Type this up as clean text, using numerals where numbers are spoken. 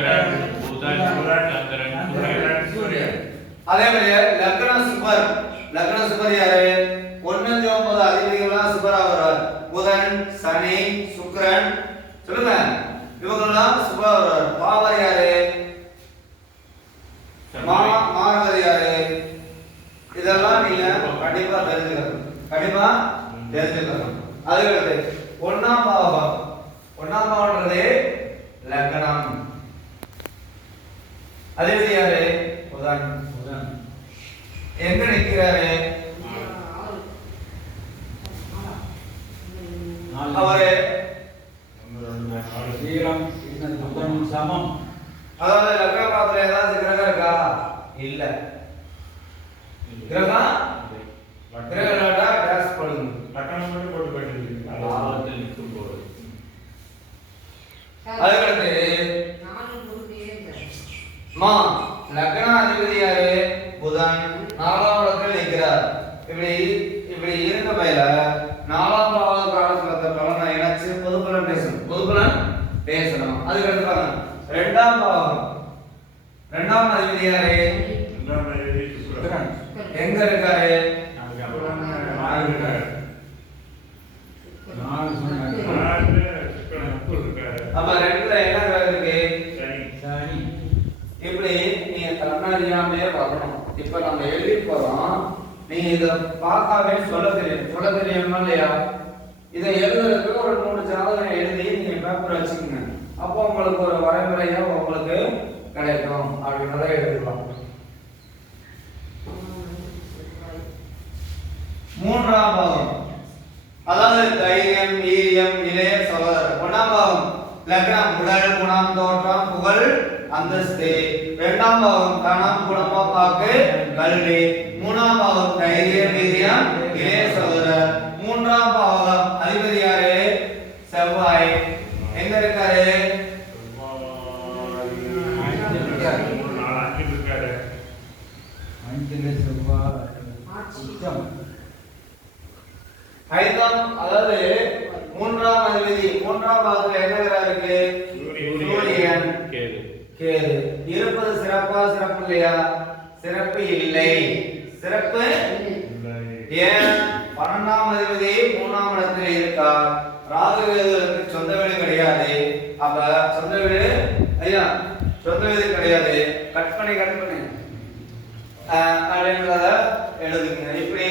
சுக்கிரன் புதன் சந்திரன் சூரியன். அதே மாதிரி லக்ன சுபர் யாரு? 1 9 அதிபதிகள்லாம் சுபரா வருவார். புதன் சனி சுக்கிரன் சொல்லுங்க, இவங்கெல்லாம் சுபரா வருவார். பாவர் யாரு? மாரகதி யாரு? இதெல்லாம் நீங்க கண்டிப்பா தெரிஞ்சுக்கணும். அதுக்கடுத்து ஒன்னாம் பாவம்ன்றது லக்னம். அதிபதி யாரு? புதன். எங்க நிற்கிறாரு? அவரு சமம். அதாவது லக்ன பாவத்துல ஏதாவது கிரகம் இருக்கா? இல்ல. கிரகம் டேஸ் பண்ணுங்க. லக்னம் மட்டும் போட்டு போயிட்டு பாவத்தில் நிற்கும் போது. அதுக்கடுத்து லக்னாதிபதி யாரு? புதன். 4ஆம் இடத்தில் நிற்கிறார். இப்படி இருக்க பயில 4ஆம் பாவ காலத்துல பலனை இணைச்சு பொதுப்பலன் பேசணும். அதுக்கடுத்து பாருங்க 2ஆம் பாவம். 2ஆம் அதிபதி யாரு? எங்க இருக்காரு? அப்ப 2ல என்ன கிரகம் இருக்கு? சனி. இப்படி நீங்க கண்ணாடியாமே வரணும். இப்ப நம்ம எழுதி போறோம். நீங்க இத பார்த்தாவே சொல்ல தெரியுமா இல்லையா? இதை எழுதுறதுக்கு ஒரு 3 ஜாதகம் எழுதி நீங்க பேப்பர் வச்சுக்கோங்க. அப்போ உங்களுக்கு ஒரு வரைமுறையா உங்களுக்கு கிடைக்கும். அப்படின்றத எழுதிக்கலாம். 3ஆம் பாவம் அதாவது தைரியம், வீரியம், இளைய சகோதரர். 1ஆம் பாவம் லக்னம் உடல், குணம், தோற்றம், புகழ், அந்தஸ்து. 2ஆம் பாவம் தனம், குடும்பம், வாக்கு, கல்வி. 3ஆம் பாவம் தைரியம், வீரியம், இளைய சகோதரர். 3ஆம் பாவம் அதிபதி யாரு? செவ்வாய். எங்க இருக்காரு? அதாவது 3ஆம் அதிபதி 3ஆம் பாவத்துல என்ன கிரகம் இருக்கு? சூரியன், கேது. இருப்பது சிறப்பா சிறப்பு இல்லையா? சிறப்பு இல்லை. சிறப்பு ஏன்? 12ஆம் அதிபதி 3ஆம் இடத்தில் இருக்கா. ராகு கேதுவுக்கு சொந்த வீடு கிடையாது. அப்ப சொந்த வீடு சொந்த வீடு கிடையாது. கட் பண்ணி அப்படின்றத எழுதுங்க. இப்படி